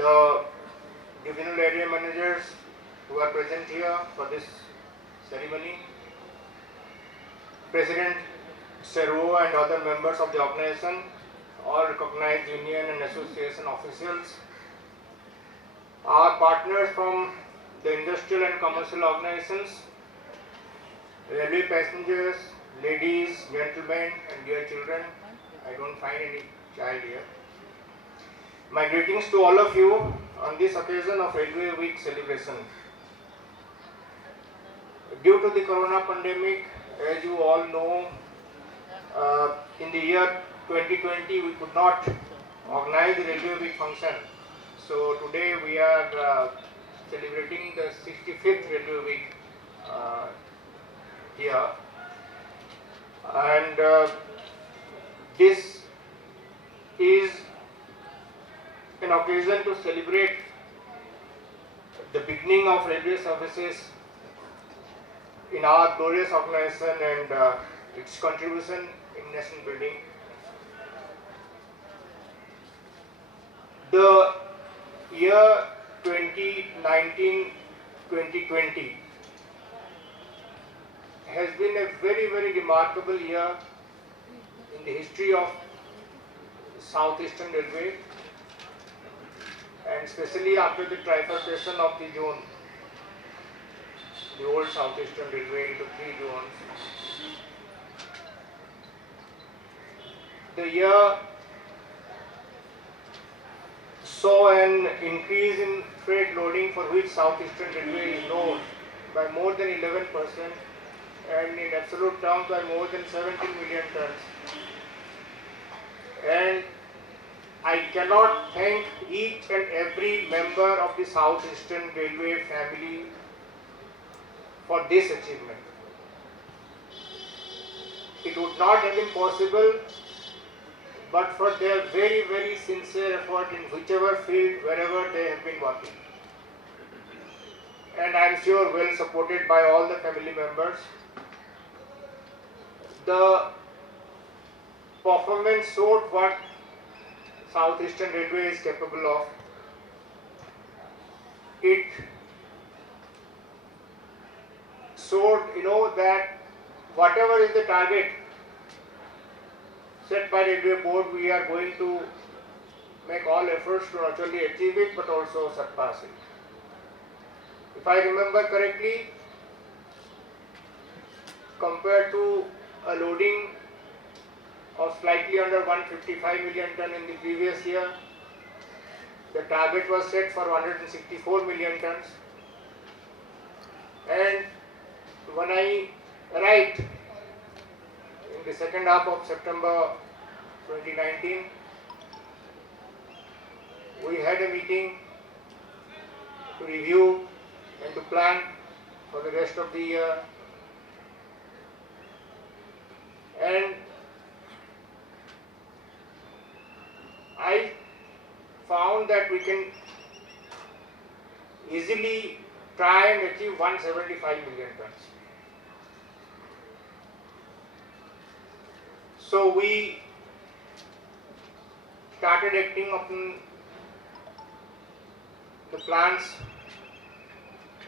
the divisional area managers who are present here for this ceremony, President Servo and other members of the organization, all recognized union and association officials, our partners from the industrial and commercial organizations, railway passengers, ladies, gentlemen and dear children. I don't find any child here. My greetings to all of you on this occasion of Railway Week celebration. Due to the corona pandemic, as you all know, in the year 2020 we could not organize the Railway Week function. So today we are celebrating the 65th Railway Week here, and this is an occasion to celebrate the beginning of railway services in our glorious organization and its contribution in nation building. The year 2019-2020 has been a very remarkable year in the history of Southeastern Railway, and especially after the trifurcation of the zone, the old Southeastern Railway into 3 zones. The year saw an increase in freight loading for which Southeastern Railway is known by more than 11%, and in absolute terms by more than 17 million tons. And I cannot thank each and every member of the Southeastern Railway family for this achievement. It would not have been possible but for their very sincere effort in whichever field, wherever they have been working. And I am sure well supported by all the family members. The performance showed what Southeastern Railway is capable of. It showed, that whatever is the target set by Railway Board, we are going to make all efforts to not only achieve it but also surpass it. If I remember correctly, compared to a loading of slightly under 155 million ton in the previous year, the target was set for 164 million tons. And when I arrived in the second half of September 2019, we had a meeting to review and to plan for the rest of the year. And I found that we can easily try and achieve 175 million tons. So we started acting upon the plans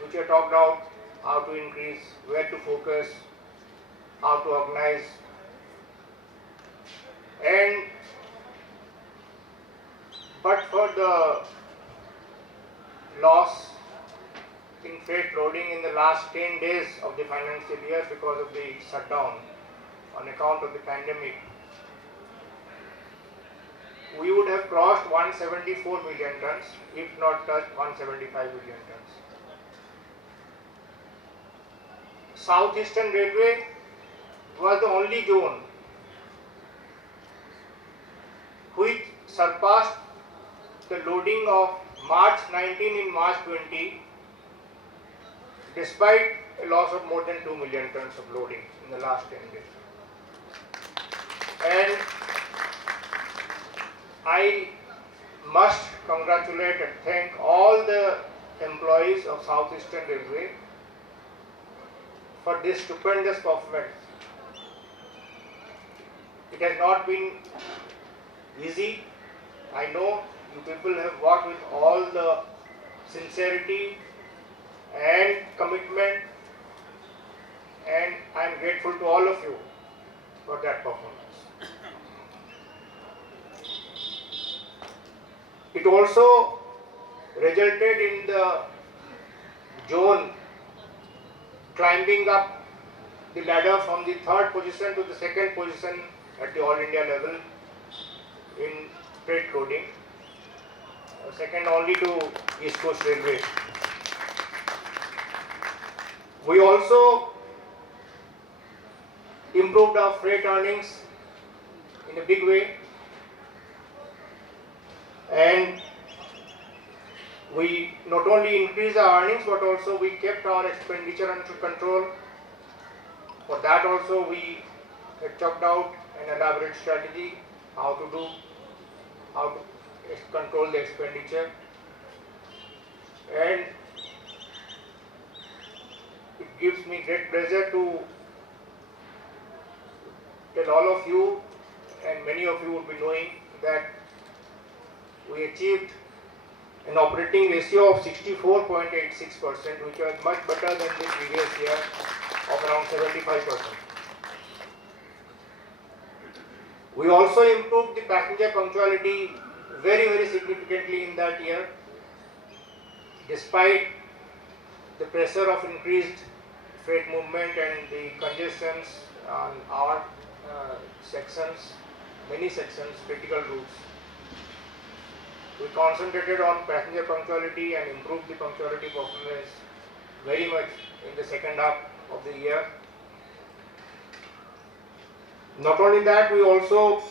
which I talked out, how to increase, where to focus, how to organize. But for the loss in freight loading in the last 10 days of the financial year because of the shutdown on account of the pandemic, we would have crossed 174 million tons, if not touched 175 million tons. Southeastern Railway was the only zone which surpassed the loading of March 19 in March 20, despite a loss of more than 2 million tons of loading in the last 10 days. And I must congratulate and thank all the employees of Southeastern Railway for this stupendous performance. It has not been easy. I know You people have worked with all the sincerity and commitment, and I am grateful to all of you for that performance. It also resulted in the zone climbing up the ladder from the third position to the second position at the All India level in freight loading, second only to East Coast Railway. We also improved our freight earnings in a big way, and we not only increased our earnings but also we kept our expenditure under control. For that also we had chalked out an elaborate strategy how to control the expenditure, and it gives me great pleasure to tell all of you, and many of you would be knowing, that we achieved an operating ratio of 64.86%, which was much better than the previous year of around 75%. We also improved the passenger punctuality very significantly in that year, despite the pressure of increased freight movement and the congestions on our sections, many sections, critical routes. We concentrated on passenger punctuality and improved the punctuality performance very much in the second half of the year. Not only that, we also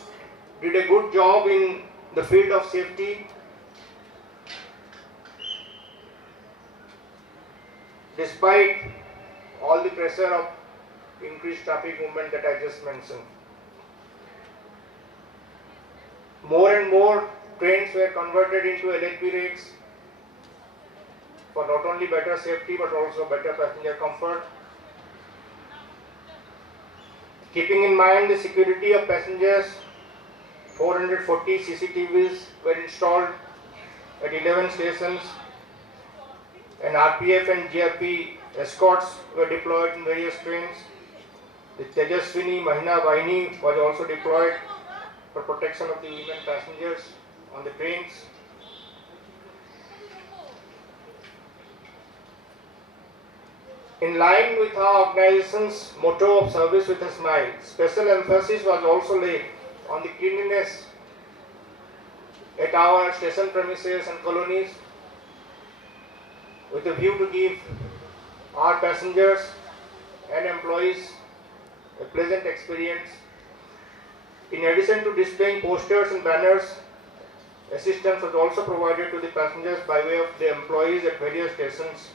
did a good job in the field of safety. Despite all the pressure of increased traffic movement that I just mentioned. More and more trains were converted into LHB rakes for not only better safety but also better passenger comfort. Keeping in mind the security of passengers, 440 CCTVs were installed at 11 stations, and RPF and GRP escorts were deployed in various trains. The Tejaswini Mahina Bahini was also deployed for protection of the women passengers on the trains. In line with our organization's motto of service with a smile, special emphasis was also laid on the cleanliness at our station premises and colonies, with a view to give our passengers and employees a pleasant experience. In addition to displaying posters and banners, assistance was also provided to the passengers by way of the employees at various stations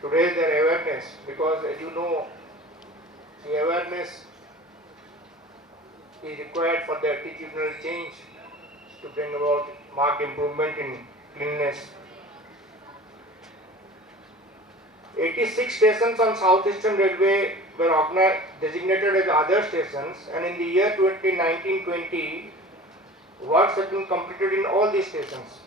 to raise their awareness, because as you know, the awareness is required for the attitudinal change to bring about marked improvement in cleanliness. 86 stations on South Eastern Railway were designated as other stations, and in the year 2019-20, works have been completed in all these stations.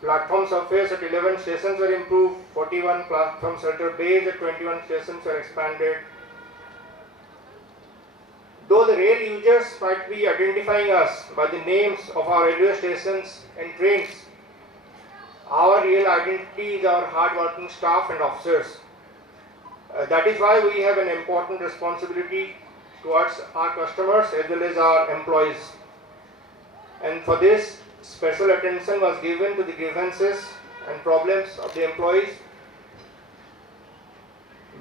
Platform surface at 11 stations were improved, 41 platform shelter bays at 21 stations were expanded. Though the rail users might be identifying us by the names of our railway stations and trains, our real identity is our hard-working staff and officers. That is why we have an important responsibility towards our customers as well as our employees. And for this, special attention was given to the grievances and problems of the employees.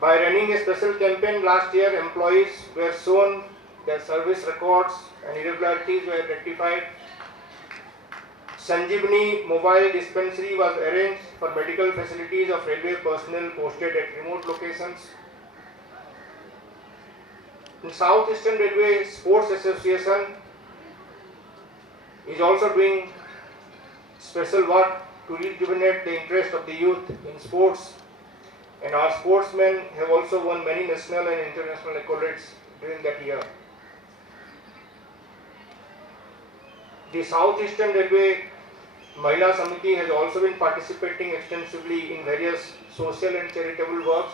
By running a special campaign last year, employees were shown their service records and irregularities were rectified. Sanjeevani mobile dispensary was arranged for medical facilities of railway personnel posted at remote locations. The South Eastern Railway Sports Association is also doing special work to rejuvenate the interest of the youth in sports, and our sportsmen have also won many national and international accolades during that year. The South Eastern Railway Mahila Samiti has also been participating extensively in various social and charitable works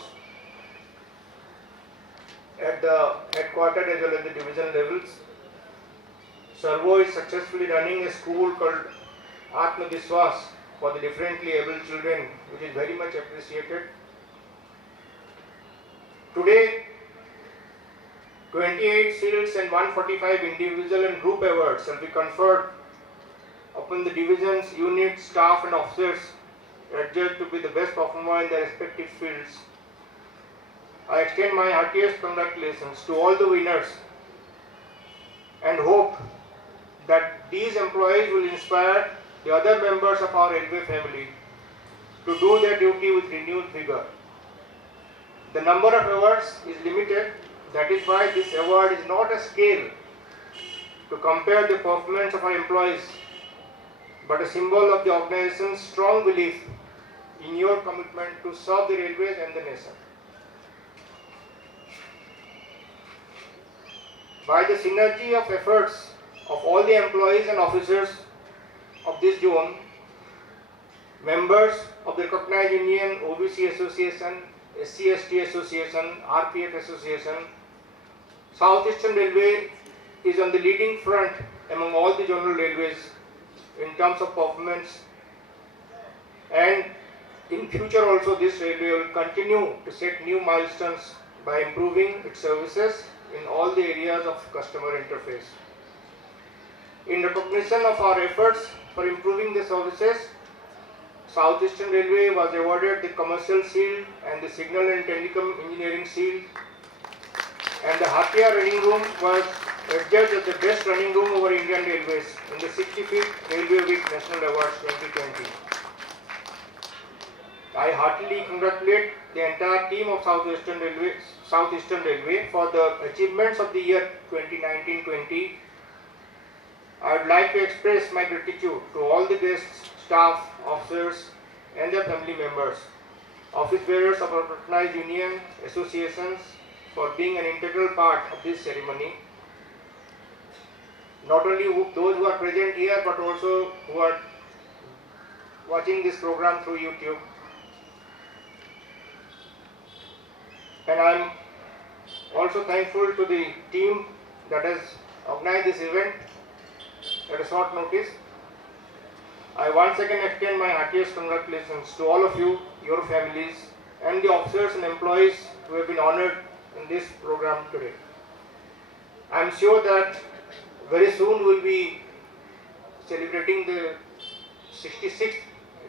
at the headquarters as well as the division levels. Servo is successfully running a school called Atma Viswas for the differently able children, which is very much appreciated. Today, 28 seals and 145 individual and group awards shall be conferred upon the divisions, units, staff and officers adjudged to be the best performer in their respective fields. I extend my heartiest congratulations to all the winners and hope that these employees will inspire the other members of our railway family to do their duty with renewed vigor. The number of awards is limited. That is why this award is not a scale to compare the performance of our employees, but a symbol of the organization's strong belief in your commitment to serve the railways and the nation. By the synergy of efforts of all the employees and officers of this zone, members of the recognized union, OBC Association, SC/ST Association, RPF Association, South Eastern Railway is on the leading front among all the zonal railways in terms of performance, and in future also this railway will continue to set new milestones by improving its services in all the areas of customer interface. In recognition of our efforts for improving the services, South Eastern Railway was awarded the Commercial Seal and the Signal and Telecom Engineering Seal, and the Hatia Running Room was adjudged as the best running room over Indian Railways in the 65th Railway Week National Awards 2020. I heartily congratulate the entire team of South Eastern Railway for the achievements of the year 2019-20. I would like to express my gratitude to all the guests, staff, officers and their family members, office bearers of our recognized union, associations for being an integral part of this ceremony. Not only those who are present here but also who are watching this program through YouTube. And I am also thankful to the team that has organized this event at a short notice. I once again extend my heartiest congratulations to all of you, your families, and the officers and employees who have been honored in this program today. I am sure that very soon we will be celebrating the 66th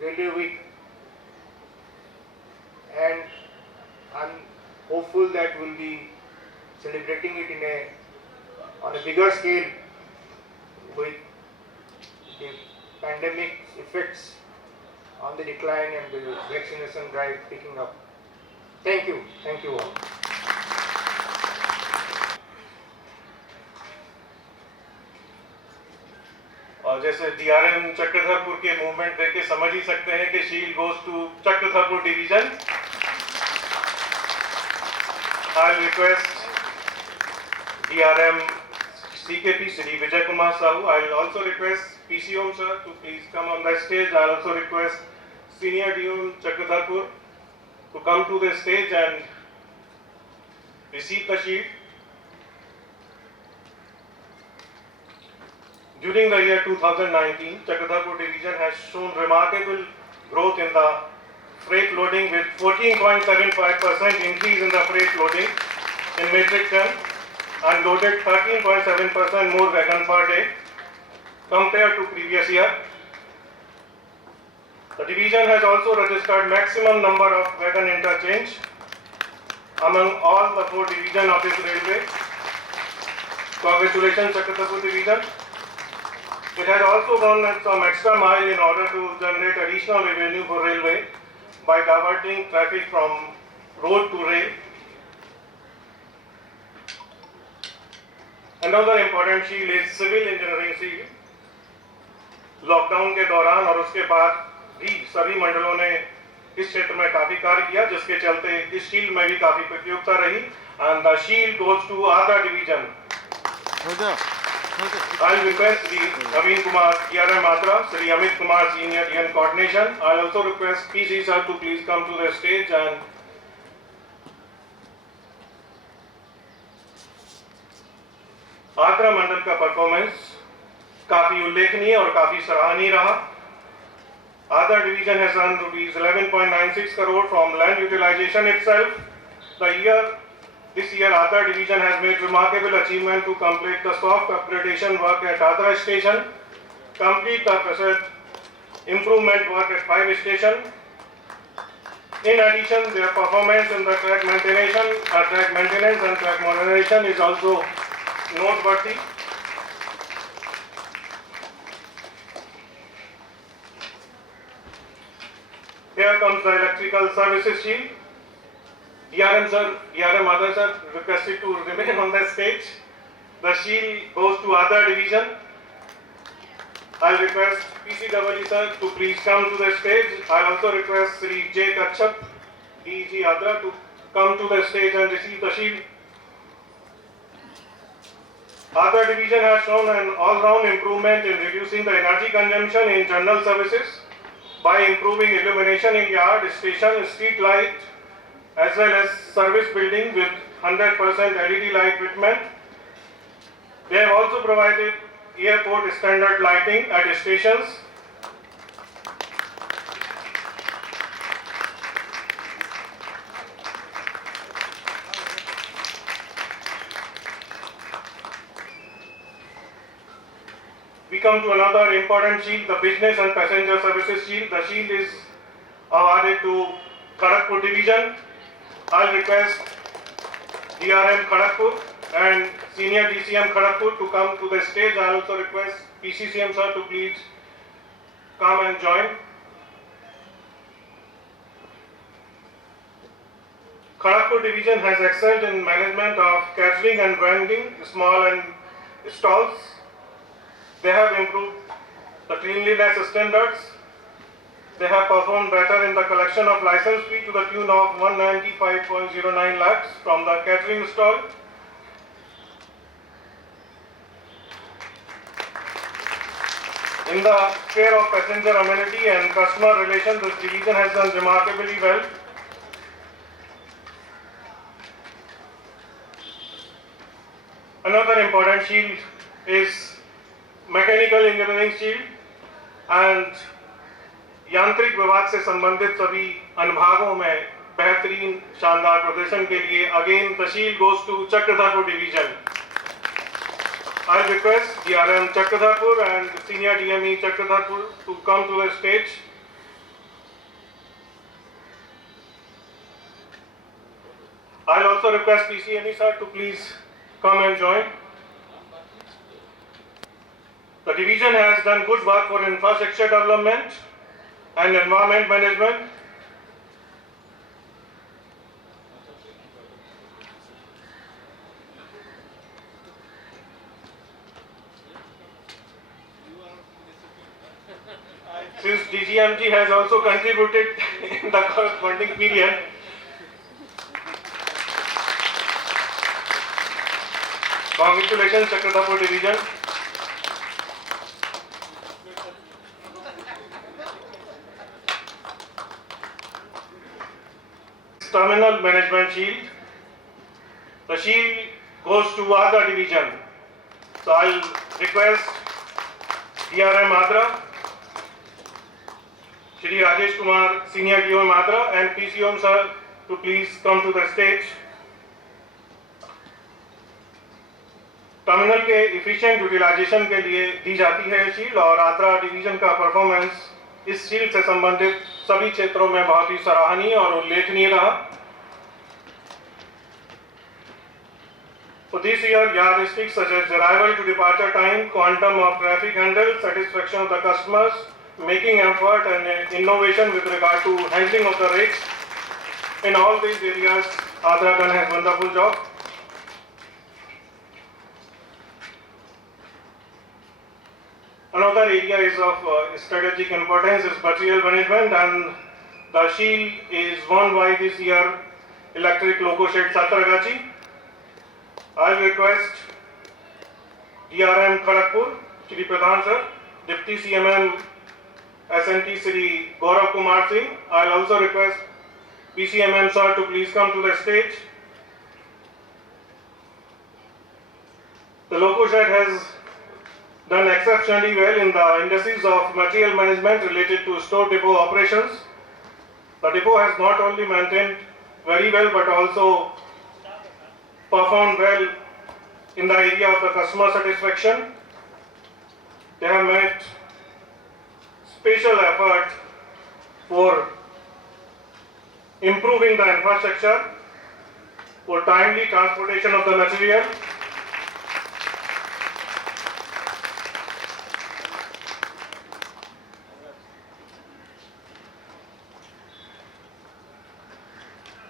Railway Week, and I am hopeful that we will be celebrating it on a bigger scale with the pandemic effects on the decline and the vaccination drive picking up. Thank you all. और जैसे DRM Chakradharpur के movement देख के समझ ही सकते हैं कि shield goes to Chakradharpur division. I request DRM CKP Shri Vijay Kumar Sahu. I will also request PCOM sir to please come on the stage. I will also request Senior DOM Chakradharpur to come to the stage and receive the shield. During the year 2019, Chakradharpur division has shown remarkable growth in the freight loading with 14.75% increase in the freight loading in metric ton and loaded 13.7% more wagon per day compared to previous year. The division has also registered maximum number of wagon interchange among all the 4 divisions of this railway. Congratulations, Chakradharpur division. It has also gone some extra mile in order to generate additional revenue for railway by diverting traffic from road to rail. Another important shield is civil engineering shield. Lockdown के दौरान और उसके बाद भी सभी मंडलों ने इस क्षेत्र में काफी कार्य किया, जिसके चलते इस शील्ड में भी काफी प्रतियोगिता रही. And the shield goes to Agra division. I'll request Sri Naveen Kumar, DRM Matra, Sri Amit Kumar, Senior DN Coordination. I'll also request PC sir to please come to the stage and Agra मंडल का performance काफी उल्लेखनीय और काफी सराहनीय रहा. Agra division has earned rupees 11.96 crore from land utilization itself. This year Agra division has made remarkable achievement to complete the soft upgradation work at Agra station, complete the facade improvement work at 5 station. In addition, their performance in the track maintenance and track modernization is also noteworthy. Here comes the electrical services shield. DRM sir, DRM Adar sir requested to remain on the stage. The shield goes to Adar division. I'll request PCW sir to please come to the stage. I'll also request Sri J. Kachap, DG Adra to come to the stage and receive the shield. Adar division has shown an all-round improvement in reducing the energy consumption in general services by improving illumination in yard, station, street light, as well as service building with 100% LED light treatment. They have also provided airport standard lighting at stations. We come to another important shield, the business and passenger services shield. The shield is awarded to Kharagpur division. I'll request DRM Kharagpur and Senior DCM Kharagpur to come to the stage. I'll also request PCCM sir to please come and join. Kharagpur division has excelled in management of catering and vending, small and stalls. They have improved the cleanliness standards. They have performed better in the collection of license fee to the tune of 195.09 lakhs from the catering stall. In the care of passenger amenity and customer relations, this division has done remarkably well. Another important shield is mechanical engineering shield and यांत्रिक विभाग से संबंधित सभी अनुभागों में बेहतरीन शानदार प्रदर्शन के लिए again the shield goes to Chakradharpur division. I request DRM Chakradharpur and senior DME Chakradharpur to come to the stage. I also request PCME sir to please come and join. The division has done good work for infrastructure development and environment management. Since DGMG has also contributed in the corresponding period, congratulations Chakradharpur division. Terminal management shield. The shield goes to Agra division. So I'll request DRM Agra, Shri Rajesh Kumar, Senior DOM Agra, and PCOM sir to please come to the stage. Terminal के efficient utilisation के लिए दी जाती है shield और Agra division का performance इस shield से संबंधित सभी क्षेत्रों में बहुत ही सराहनीय और उल्लेखनीय रहा. For this year, yardsticks such as arrival to departure time, quantum of traffic handle, satisfaction of the customers, making effort and innovation with regard to handling of the rakes. In all these areas, Agra done has wonderful job. Another area is of strategic importance is material management, and the shield is won by this year electric loco shed Satragachi. I request DRM Kharagpur, Shri Pradhan sir, Deputy CMM SNT Shri Gaurav Kumar Singh. I'll also request PCMM sir to please come to the stage. The loco shed has done exceptionally well in the indices of material management related to store depot operations. The depot has not only maintained very well but also performed well in the area of the customer satisfaction. They have made special effort for improving the infrastructure, for timely transportation of the material.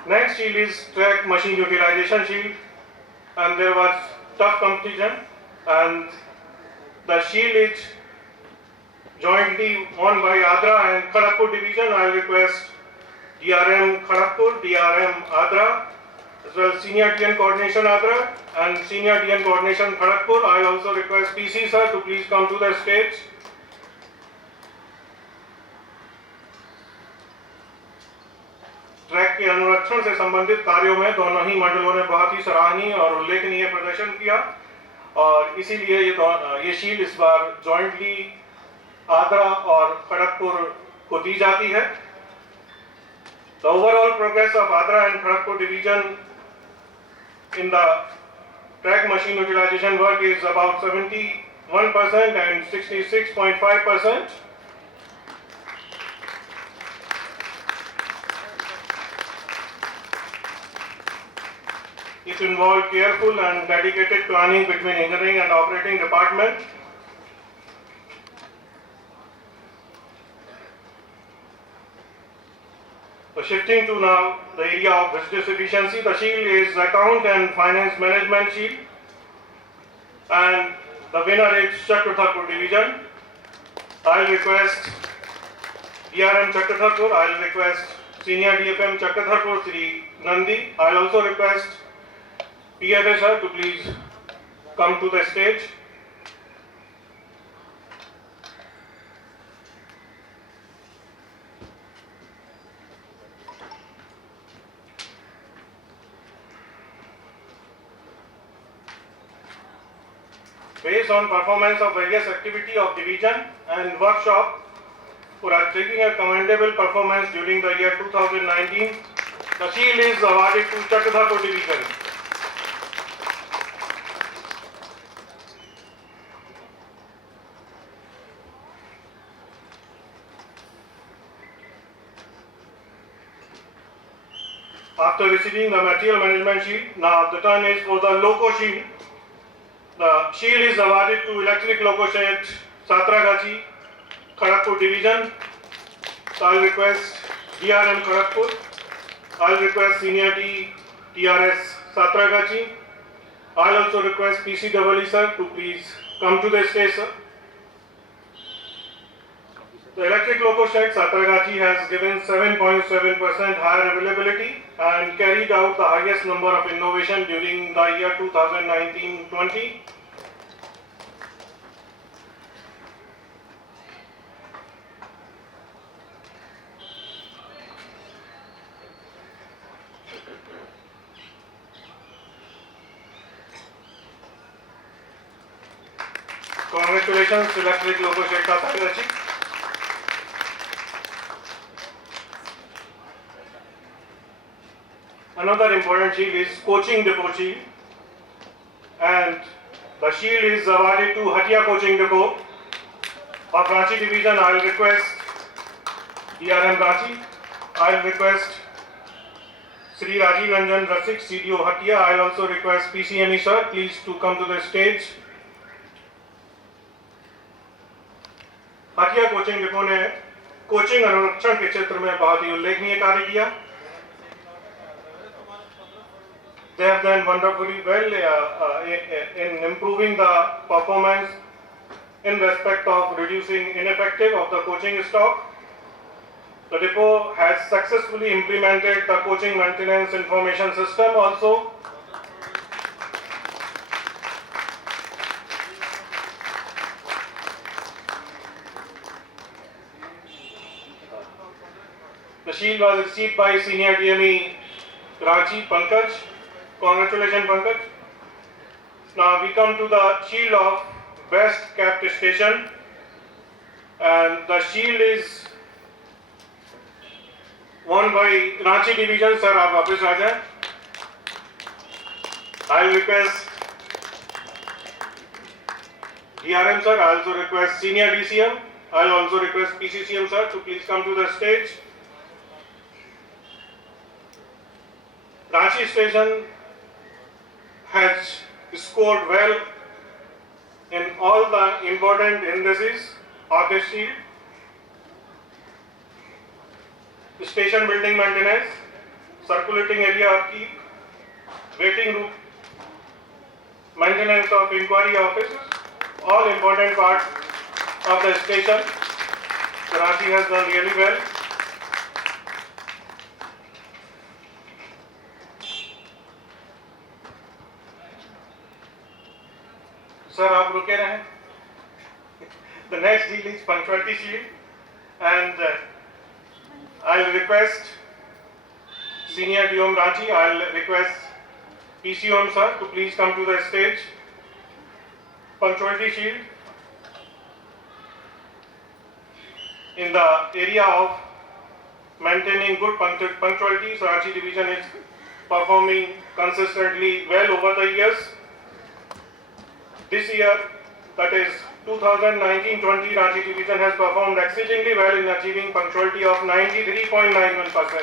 Next shield is track machine utilization shield, and there was tough competition, and the shield is jointly won by Adra and Kharagpur division. I will request DRM Kharagpur, DRM Adra, as well as Senior TN Coordination Adra and Senior TN Coordination Kharagpur. I will also request PC sir to please come to the stage. Track के अनुरक्षण से संबंधित कार्यों में दोनों ही मंडलों ने बहुत ही सराहनीय और उल्लेखनीय प्रदर्शन किया, और इसीलिए ये शील्ड इस बार जॉइंटली आगरा और खड़गपुर को दी जाती है. The overall progress of Adra and Kharagpur division in the track machine utilization work is about 71% and 66.5%. It involved careful and dedicated planning between engineering and operating department. So shifting to now the area of business efficiency, the shield is account and finance management shield, and the winner is Chakrathapur division. I'll request DRM Chakrathapur, I'll request Senior DFM Chakrathapur Sri Nandi. I'll also request PFA sir to please come to the stage. Based on performance of various activity of division and workshop for taking a commendable performance during the year 2019, the shield is awarded to Chakrathapur division. After receiving the material management shield, now the turn is for the loco shield. The shield is awarded to electric loco shed Satragachi, Kharagpur division. So I'll request DRM Kharagpur. I'll request Senior D TRS Satragachi. I'll also request PCEE sir to please come to the stage, sir. The electric loco shed Satragachi has given 7.7% higher availability and carried out the highest number of innovation during the year 2019-20. Congratulations, electric loco shed Satragachi. Another important shield is coaching depot shield, and the shield is awarded to Hatia Coaching Depot of Ranchi division. I will request DRM Ranchi. I will request Sri Rajiv Ranjan Rasik, CDO Hatia. I will also request PCME sir, please to come to the stage. Hatia Coaching Depot ने coaching अनुरक्षण के क्षेत्र में बहुत ही उल्लेखनीय कार्य किया. They have done wonderfully well in improving the performance in respect of reducing ineffective of the coaching stock. The depot has successfully implemented the coaching maintenance information system also. The shield was received by Senior DME Ranchi, Pankaj. Congratulations, Pankaj. Now we come to the shield of Best Kept Station, and the shield is won by Ranchi Division. Sir, आप वापस आ जाएं. I'll request DRM sir. I also request Senior DCM. I'll also request PCCM sir to please come to the stage. Ranchi station has scored well in all the important indices of the shield. Station building maintenance, circulating area upkeep, waiting room, maintenance of inquiry offices, all important parts of the station. Ranchi has done really well. Sir, आप रुके रहें. The next deal is punctuality shield, and I'll request Senior DOM Ranchi, I'll request PCOM sir to please come to the stage. Punctuality shield. In the area of maintaining good punctuality, Ranchi division is performing consistently well over the years. This year, that is 2019-20, Ranchi division has performed exceedingly well in achieving punctuality of 93.91%.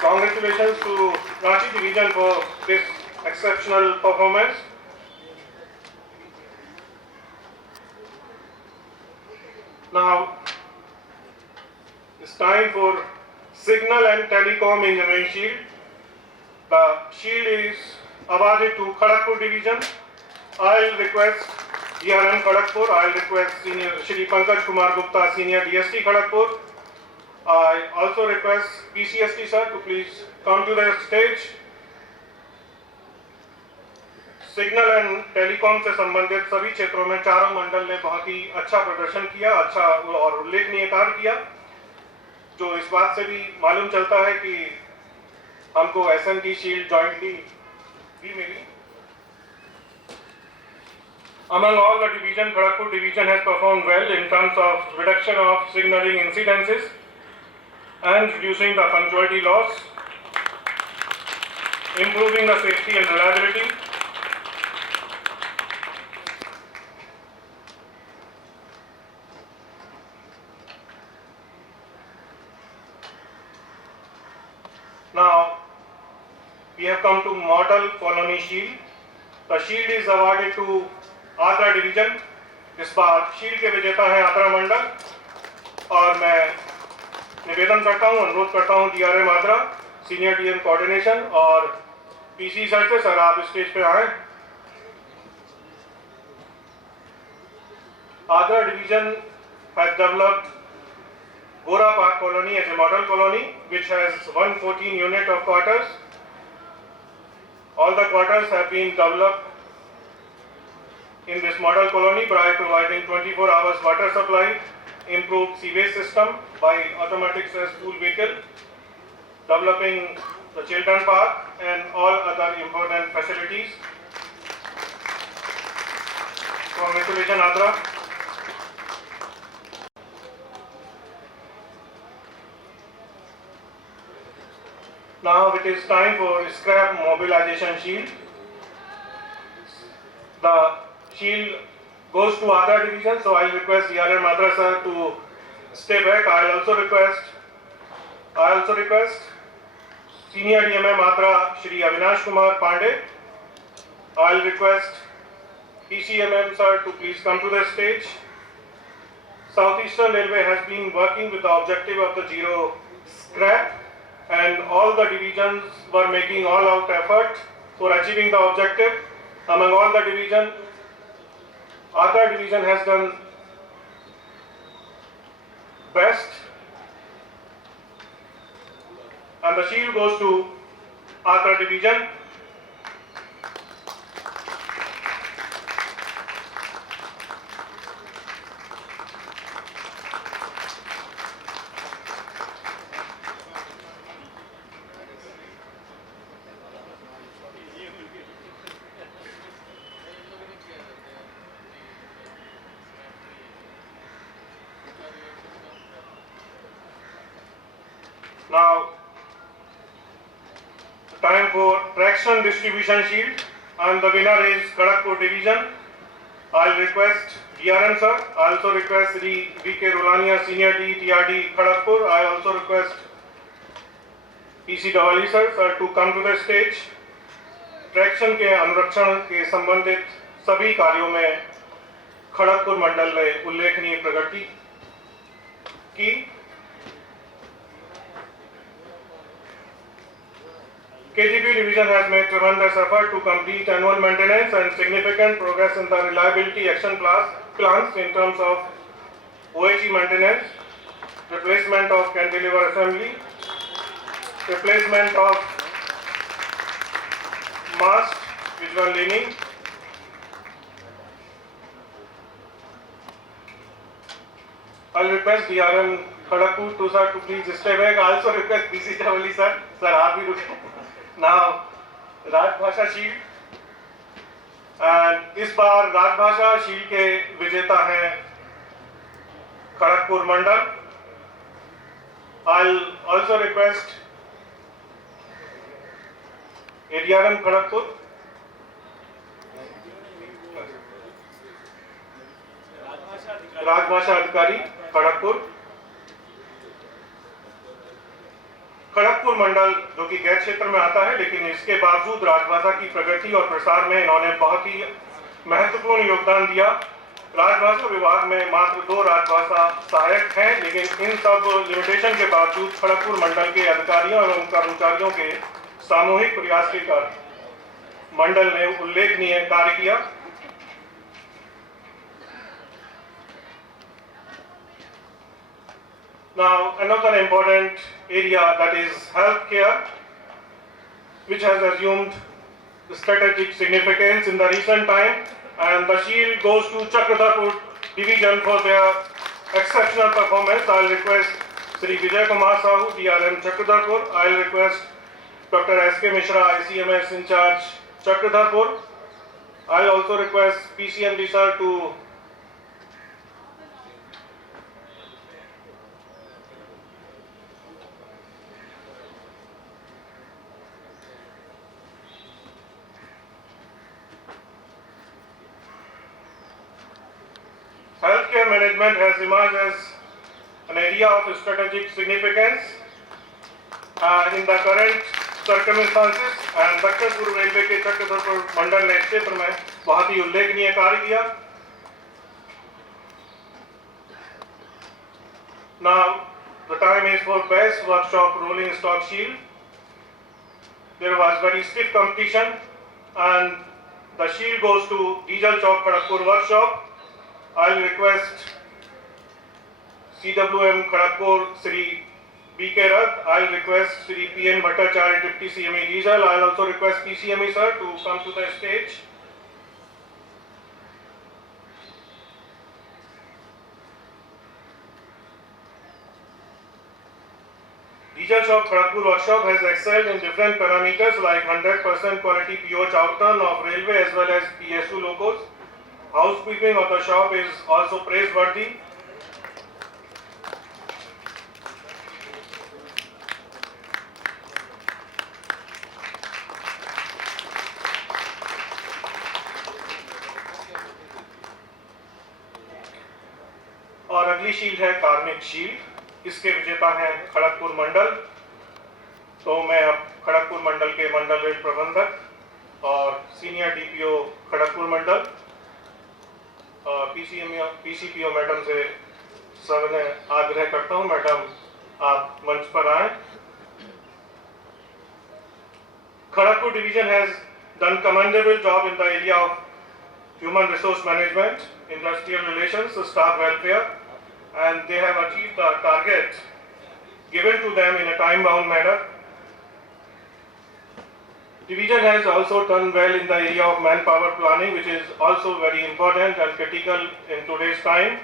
Congratulations to Ranchi division for this exceptional performance. Now, it's time for Signal and Telecom Engineering Shield. The shield is awarded to Kharagpur division. I'll request DRM Kharagpur. I'll request Senior Shri Pankaj Kumar Gupta, Senior DST Kharagpur. I also request PCST sir to please come to the stage. Signal and telecom से संबंधित सभी क्षेत्रों में चारों मंडल ने बहुत ही अच्छा प्रदर्शन किया, अच्छा और उल्लेखनीय कार्य किया, जो इस बात से भी मालूम चलता है कि हमको SMT शील्ड जॉइंटली भी मिली. Among all the division, Kharagpur division has performed well in terms of reduction of signaling incidences and reducing the punctuality loss, improving the safety and reliability. Now, we have come to Model Colony Shield. The shield is awarded to Agra division. इस बार shield के विजेता है आगरा मंडल, और मैं निवेदन करता हूं, अनुरोध करता हूं DRM Agra, senior DM coordination और PC सर से, सर आप स्टेज पे आए. Agra division has developed Gora Park colony as a model colony which has 114 unit of quarters. All the quarters have been developed in this model colony by providing 24 hours water supply, improved sewage system by automatic cesspool vehicle, developing the children park and all other important facilities. Congratulations, Agra. Now it is time for scrap mobilization shield. The shield goes to Agra division, so I will request DRM Agra sir to stay back. I also request Senior DMM Agra Shri Avinash Kumar Pandey. I will request PCMM sir to please come to the stage. Southeastern Railway has been working with the objective of the zero scrap, and all the divisions were making all-out effort for achieving the objective. Among all the division, Agra division has done best, and the shield goes to Agra division. Now, time for traction distribution shield, and the winner is Kharagpur division. I'll request DRM sir. I also request Sri VK Rolania, Senior D, TRD Kharagpur. I also request PC Dawali sir to come to the stage. Traction के अनुरक्षण के संबंधित सभी कार्यों में खड़गपुर मंडल ने उल्लेखनीय प्रगति की। KGP division has made tremendous effort to complete annual maintenance and significant progress in the reliability action plans in terms of OHE maintenance, replacement of cantilever assembly, replacement of mast which were leaning, I'll request DRM Kharagpur to sir to please stay back. I also request PC Dawali sir. Sir, आप भी रुके. Now, राजभाषा shield, and इस बार राजभाषा shield के विजेता हैं खड़गपुर मंडल. I'll also request ADRM Kharagpur. राजभाषा अधिकारी खड़गपुर. खड़गपुर मंडल जो कि गैर क्षेत्र में आता है, लेकिन इसके बावजूद राजभाषा की प्रगति और प्रसार में इन्होंने बहुत ही महत्वपूर्ण योगदान दिया. राजभाषा विभाग में मात्र 2 राजभाषा सहायक हैं, लेकिन इन सब लिमिटेशन के बावजूद खड़गपुर मंडल के अधिकारियों एवं कर्मचारियों के सामूहिक प्रयास के कारण मंडल ने उल्लेखनीय कार्य किया. Now, another important area, that is healthcare, which has assumed strategic significance in the recent time, and the shield goes to Chakradharpur division for their exceptional performance. I'll request Sri Vijay Kumar Sahu, DRM Chakradharpur. I'll request Dr. S.K. Mishra, ICMS in charge Chakradharpur. I'll also request PCMD sir to healthcare management has emerged as an area of strategic significance in the current circumstances, and दक्षिण पूर्व railway के चक्रधरपुर मंडल ने इस क्षेत्र में बहुत ही उल्लेखनीय कार्य किया. Now the time is for best workshop rolling stock shield. There was very stiff competition, and the shield goes to Diesel Chowk Kharagpur workshop. I'll request CWM Kharagpur Sri B.K. Rath. I'll request Sri P.N. Bhattacharya, Deputy CME Diesel. I'll also request PCME sir to come to the stage. Diesel Chowk Kharagpur workshop has excelled in different parameters like 100% quality POH outturn of railway as well as PSU locos. Housekeeping of the shop is also praiseworthy. और अगली shield है कार्मिक shield. इसके विजेता हैं खड़गपुर मंडल. तो मैं अब खड़गपुर मंडल के मंडल रेल प्रबंधक और सीनियर डीपीओ खड़गपुर मंडल पीसीपीओ मैडम से सविनय आग्रह करता हूं, मैडम आप मंच पर आए. Kharagpur division has done commendable job in the area of human resource management, industrial relations, staff welfare, and they have achieved the target given to them in a time-bound manner. Division has also done well in the area of manpower planning, which is also very important and critical in today's time.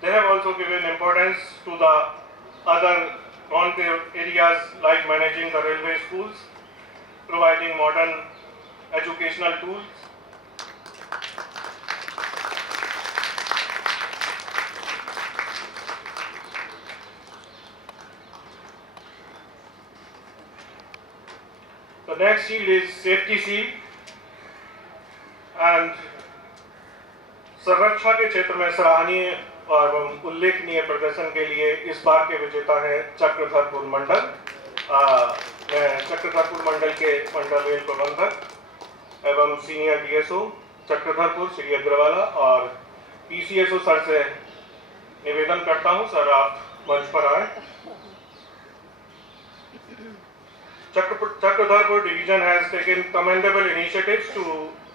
They have also given importance to the other non-care areas like managing the railway schools, providing modern educational tools, The next shield is safety shield, and संरक्षा के क्षेत्र में सराहनीय और उल्लेखनीय प्रदर्शन के लिए इस बार के विजेता हैं चक्रधरपुर मंडल। मैं चक्रधरपुर मंडल के मंडल रेल प्रबंधक एवं सीनियर डीएसओ चक्रधरपुर श्री अग्रवाला और पीसीएसओ सर से निवेदन करता हूं, सर आप मंच पर आए। Chakradharpur division has taken commendable initiatives to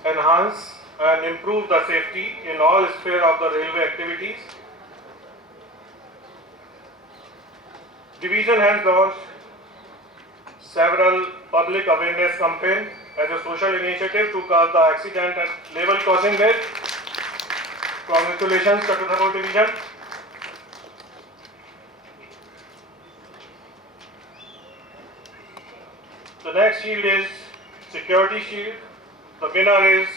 enhance and improve the safety in all spheres of the railway activities. Division has launched several public awareness campaigns as a social initiative to curb the accident and level crossing rate. Congratulations, Chakradharpur division. The next shield is security shield. The winner is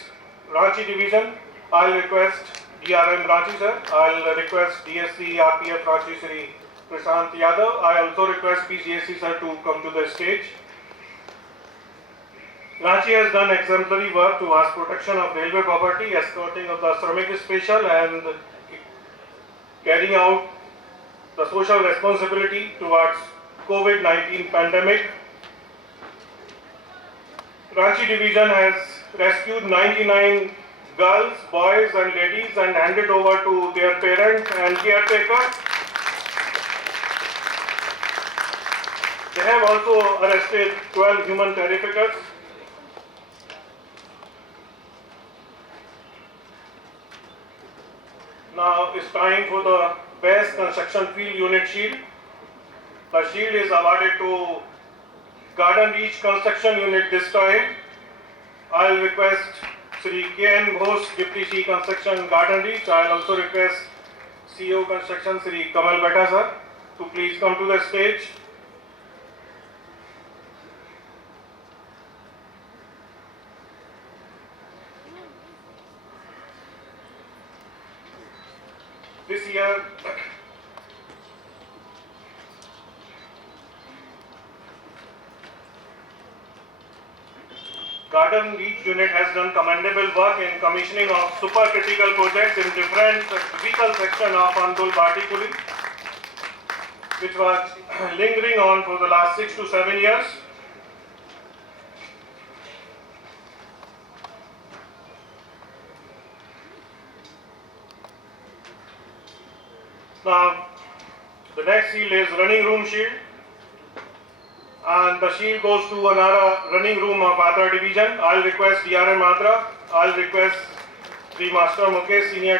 Ranchi division. I'll request DRM Ranchi sir. I'll request DSC RPF Ranchi Sri Prashant Yadav. I also request PCSC sir to come to the stage. Ranchi has done exemplary work towards protection of railway property, escorting of the Shramik Special and carrying out the social responsibility towards COVID-19 pandemic. Ranchi division has rescued 99 girls, boys and ladies and handed over to their parents and caretakers. They have also arrested 12 human traffickers. Now it's time for the best construction field unit shield. The shield is awarded to Garden Reach Construction Unit this time. I'll request Sri K.N. Ghosh, Deputy C Construction Garden Reach. I'll also request CEO Construction Sri Kamal Betta sir to please come to the stage. This year, Garden Reach Unit has done commendable work in commissioning of supercritical projects in different physical section of Andul Bhatikuli, which was lingering on for the last 6 to 7 years. Now, the next shield is running room shield, and the shield goes to another running room of Adra division. I'll request DRM Adra. I'll request the Master Mukesh, Senior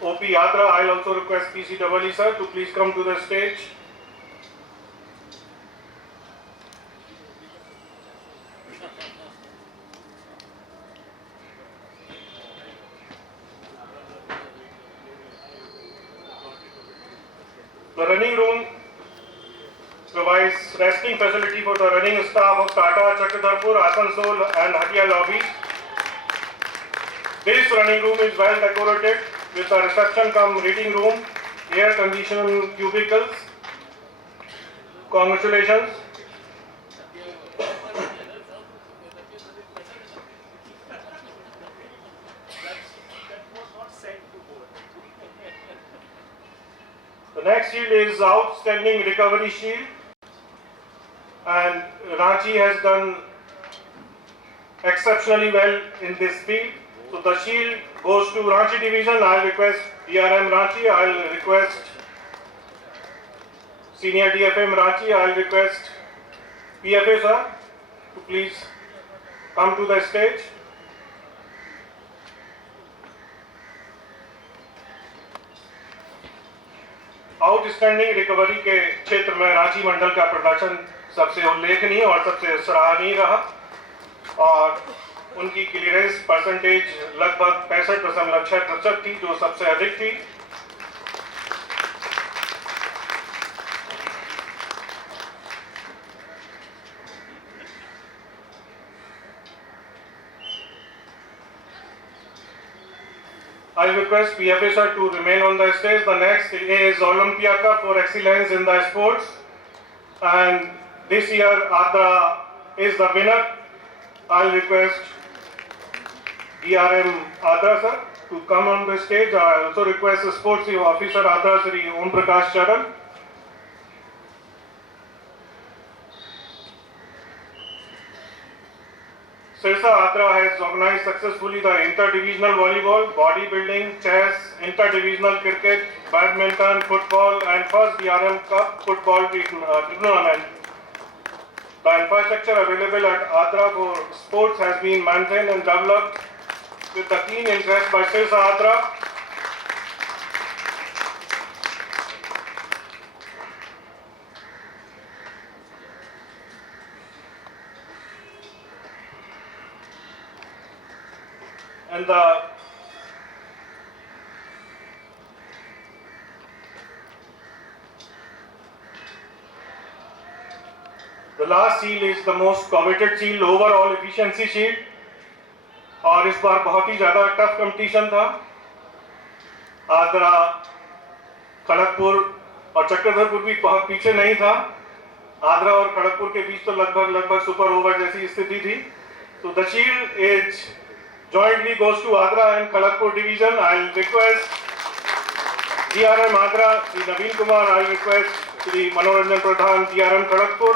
DOP Adra. I'll also request PCEE sir to please come to the stage. The running room provides resting facility for the running staff of Tata, Chakradharpur, Asansol and Hatia lobbies. This running room is well decorated with a reception cum reading room, air conditioned cubicles. Congratulations. The next shield is outstanding recovery shield, and Ranchi has done exceptionally well in this field. So the shield goes to Ranchi division. I'll request DRM Ranchi. I'll request Senior DFM Ranchi. I'll request PFA sir to please come to the stage. Outstanding recovery के क्षेत्र में रांची मंडल का प्रदर्शन सबसे उल्लेखनीय और सबसे सराहनीय रहा और उनकी क्लियरेंस परसेंटेज लगभग 65.6% थी, जो सबसे अधिक थी। I request PFA sir to remain on the stage. The next is Olympia Cup for excellence in the sports, and this year Adra is the winner. I'll request DRM Adra sir to come on the stage. I also request the sports officer Adra Sri Om Prakash Charan. Sirsa Adra has organized successfully the inter-divisional volleyball, bodybuilding, chess, inter-divisional cricket, badminton, football and first DRM Cup football tournament. The infrastructure available at Adra for sports has been maintained and developed with the keen interest by Sirsa Adra. And the last seal is the most coveted seal, overall efficiency sheet. और इस बार बहुत ही ज़्यादा tough competition था. आगरा, खड़गपुर और चक्रधरपुर भी बहुत पीछे नहीं था. आगरा और खड़गपुर के बीच तो लगभग सुपर ओवर जैसी स्थिति थी. तो the shield is jointly goes to Agra and Kharagpur division. I'll request DRM Agra, Sri Naveen Kumar. I'll request Sri Manoranjan Pradhan, DRM Kharagpur,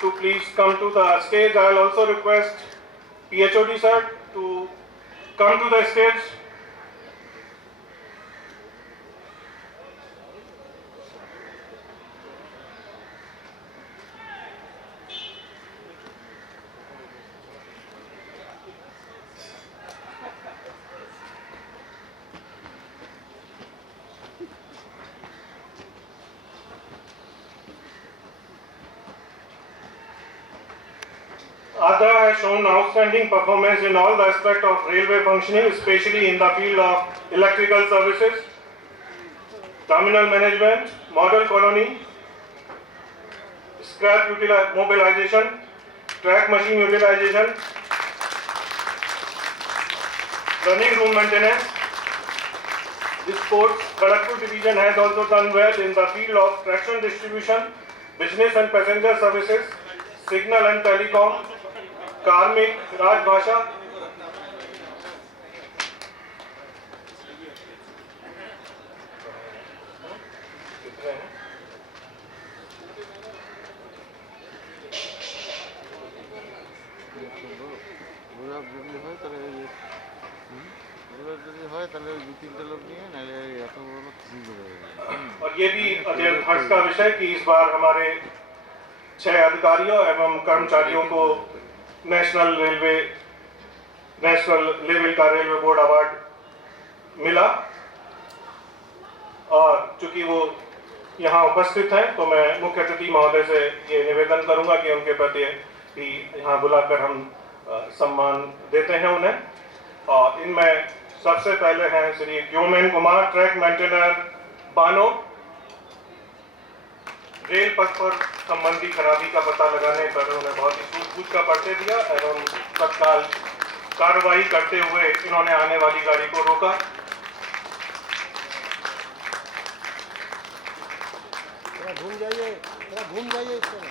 to please come to the stage. I'll also request PHOD sir to come to the stage. Adra has shown outstanding performance in all the aspects of railway functioning, especially in the field of electrical services, terminal management, model colony, scrap mobilization, track machine utilization, running room maintenance. This sports Kharagpur division has also done well in the field of traction distribution, business and passenger services, signal and telecom, कार्मिक, राजभाषा. और ये भी अत्यंत हर्ष का विषय कि इस बार हमारे 6 अधिकारियों एवं कर्मचारियों को नेशनल लेवल का रेलवे बोर्ड अवार्ड मिला. और चूंकि वो यहाँ उपस्थित हैं तो मैं मुख्य अतिथि महोदय से ये निवेदन करूंगा कि उनके प्रति भी यहाँ बुलाकर हम सम्मान देते हैं उन्हें. और इनमें सबसे पहले हैं श्री व्योमेन कुमार, ट्रैक मेंटेनर बानो. रेल पथ पर संबंधी खराबी का पता लगाने पर उन्होंने बहुत ही सूझबूझ का परिचय दिया एवं तत्काल कार्रवाई करते हुए इन्होंने आने वाली गाड़ी को रोका. घूम जाइए इस तरह.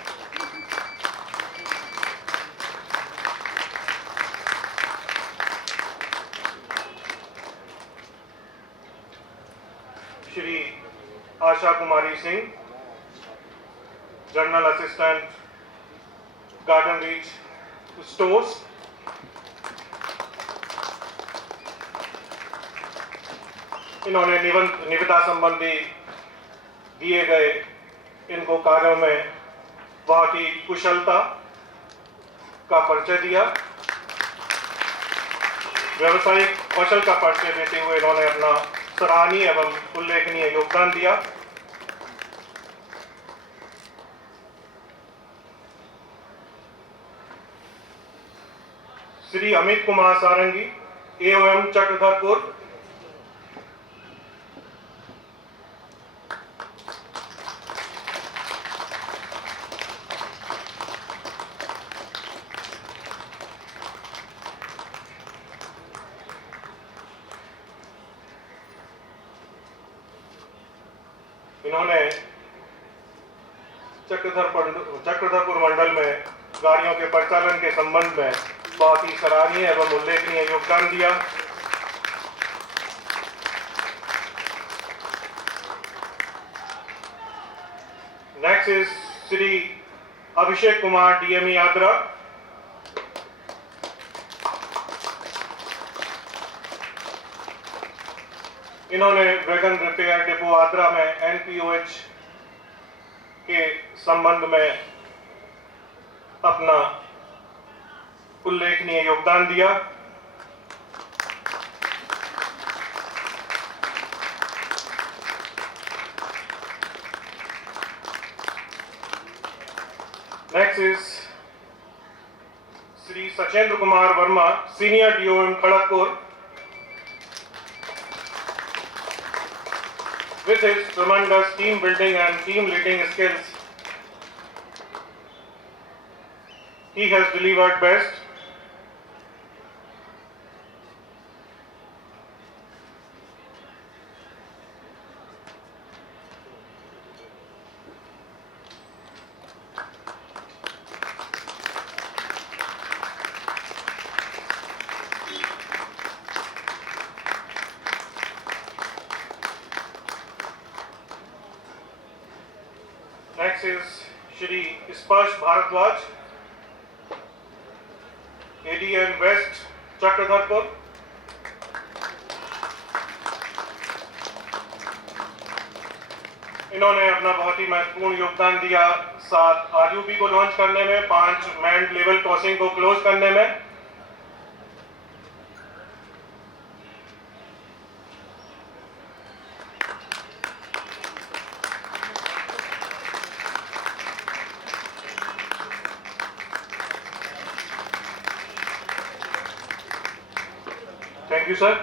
Shri Asha Kumari Singh, general assistant, Garden Reach stores. इन्होंने निविदा संबंधी दिए गए इनको कार्यों में बहुत ही कुशलता का परिचय दिया. व्यवसायिक कौशल का परिचय देते हुए इन्होंने अपना सराहनीय एवं उल्लेखनीय योगदान दिया. श्री अमित कुमार सारंगी, AOM चक्रधरपुर. इन्होंने चक्रधरपुर मंडल में गाड़ियों के परिचालन के संबंध में बहुत ही सराहनीय एवं उल्लेखनीय योगदान दिया। Next is Shri Abhishek Kumar DME Adra. इन्होंने वैगन रिपेयर डिपो आद्रा में एनपीओएच के संबंध में अपना उल्लेखनीय योगदान दिया। Next is Shri Sachendra Kumar Verma, senior DOM Kharagpur. With his tremendous team building and team leading skills, he has delivered best. Next is Shri Sparsh Bharadwaj, ADM West, Chakradharpur. इन्होंने अपना बहुत ही महत्वपूर्ण योगदान दिया 7 आरयूबी को लॉन्च करने में, 5 मैंड लेवल क्रॉसिंग को क्लोज करने में। Thank you, sir.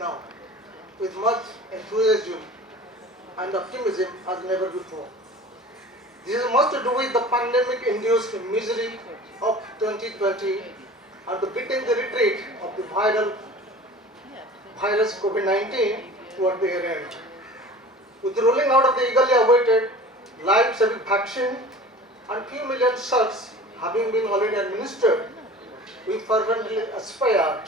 now with much enthusiasm and optimism as never before. This is much to do with the pandemic-induced misery of 2020 and the beating the retreat of the virus COVID-19 toward the end. With the rolling out of the eagerly awaited life-saving vaccine and few million shots having been already administered, we fervently aspire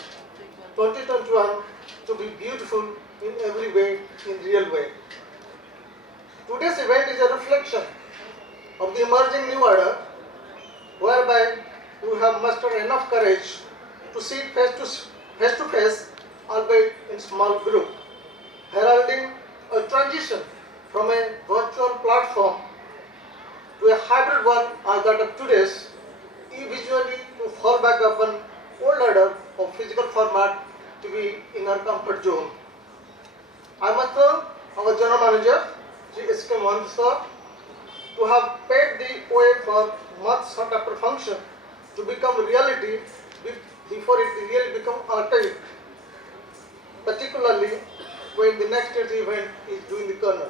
2021 to be beautiful in every way, in real way. Today's event is a reflection of the emerging new order, whereby we have mustered enough courage to sit face to face, albeit in small group, heralding a transition from a virtual platform to a hybrid one as that of today's, eventually to fall back upon old order of physical format to be in our comfort zone. I must thank our General Manager, Sri S.K. Mohan sir, to have paved the way for much sought after function to become reality before it really become archaic, particularly when the next year's event is doing the corner.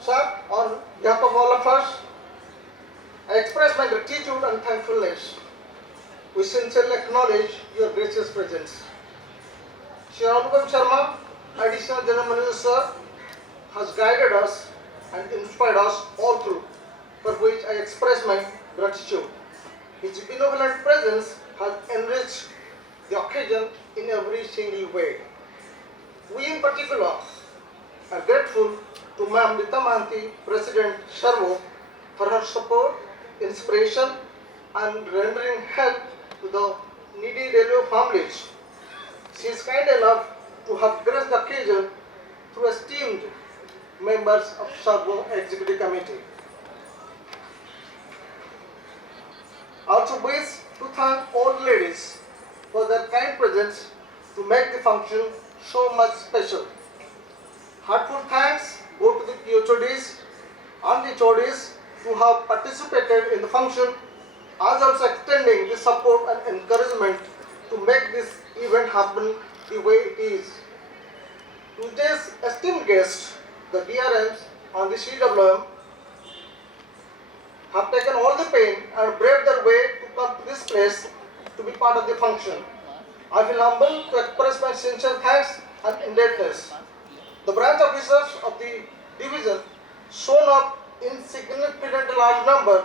Sir, on behalf of all of us, I express my gratitude and thankfulness. We sincerely acknowledge your gracious presence. Shri Anupam Sharma, Additional General Manager sir, has guided us and inspired us all through, for which I express my gratitude. His benevolent presence has enriched the occasion in every single way. We in particular are grateful to Ma'am Nita Mahanti, President Sharvo, for her support, inspiration and rendering help to the needy railway families. She is kind enough to have graced the occasion through esteemed members of Sharvo Executive Committee. I also wish to thank all ladies for their kind presence to make the function so much special. Heartfelt thanks go to the PHODs and the HODs who have participated in the function, as also extending the support and encouragement to make this event happen the way it is. Today's esteemed guests, the DRMs and the CWM, have taken all the pain and braved their way to come to this place to be part of the function. I feel humbled to express my sincere thanks and indebtedness. The branch officers of the division, shown up in significantly large number,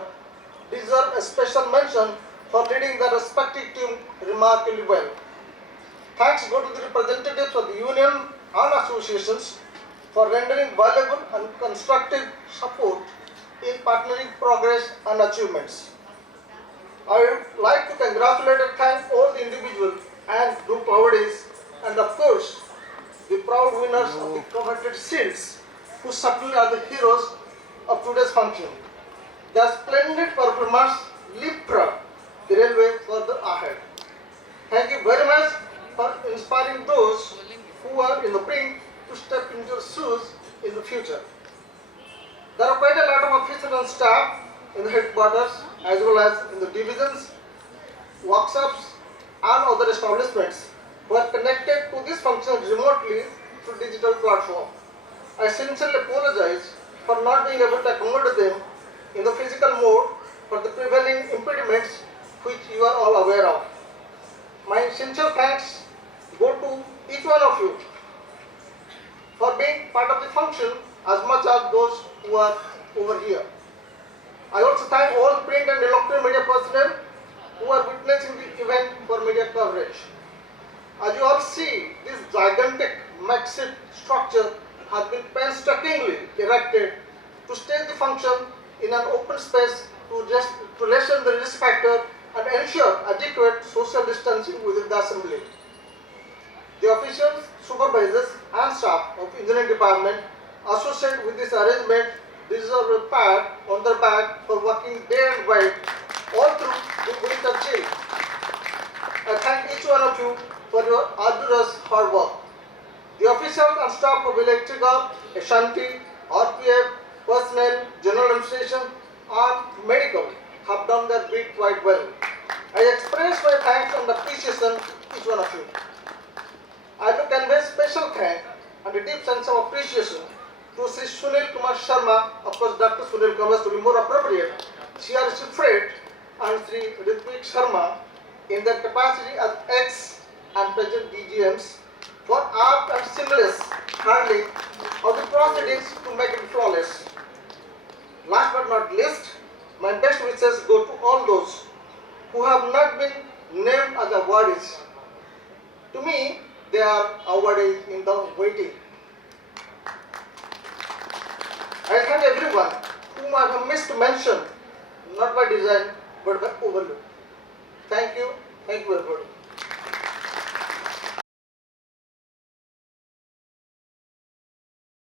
deserve a special mention for leading their respective team remarkably well. Thanks go to the representatives of the union and associations for rendering valuable and constructive support in partnering progress and achievements. I would like to congratulate and thank all the individual and group awardees and of course the proud winners of the coveted shields who certainly are the heroes of today's function. Their splendid performance leapfrog the railway further ahead. Thank you very much for inspiring those who are in the brink to step into your shoes in the future. There are quite a lot of officers and staff in the headquarters as well as in the divisions, workshops and other establishments who are connected to this function remotely through digital platform. I sincerely apologize for not being able to accommodate them in the physical mode for the prevailing impediments which you are all aware of. My sincere thanks go to each one of you for being part of the function as much as those who are over here. I also thank all print and electronic media personnel who are witnessing the event for media coverage. As you all see, this gigantic makeshift structure has been painstakingly erected to stage the function in an open space to lessen the risk factor and ensure adequate social distancing within the assembly. The officials, supervisors and staff of engineering department associated with this arrangement deserve a pat on their back for working day and night all through the winter chill. I thank each one of you for your arduous hard work. The officials and staff of Electrica, Ashanti, RPF, personnel, general administration and medical have done their bit quite well. I express my thanks and appreciation to each one of you. I will convey special thanks and a deep sense of appreciation to Sri Sunil Kumar Sharma, of course Dr. Sunil Kumar to be more appropriate, CRC Freight, and Sri Ritvik Sharma in their capacity as ex and present DGMs for apt and seamless handling of the proceedings to make it flawless. Last but not least, my best wishes go to all those who have not been named as awardees. To me, they are awardees in the waiting. I thank everyone whom I have missed to mention, not by design, but by overlook. Thank you everybody.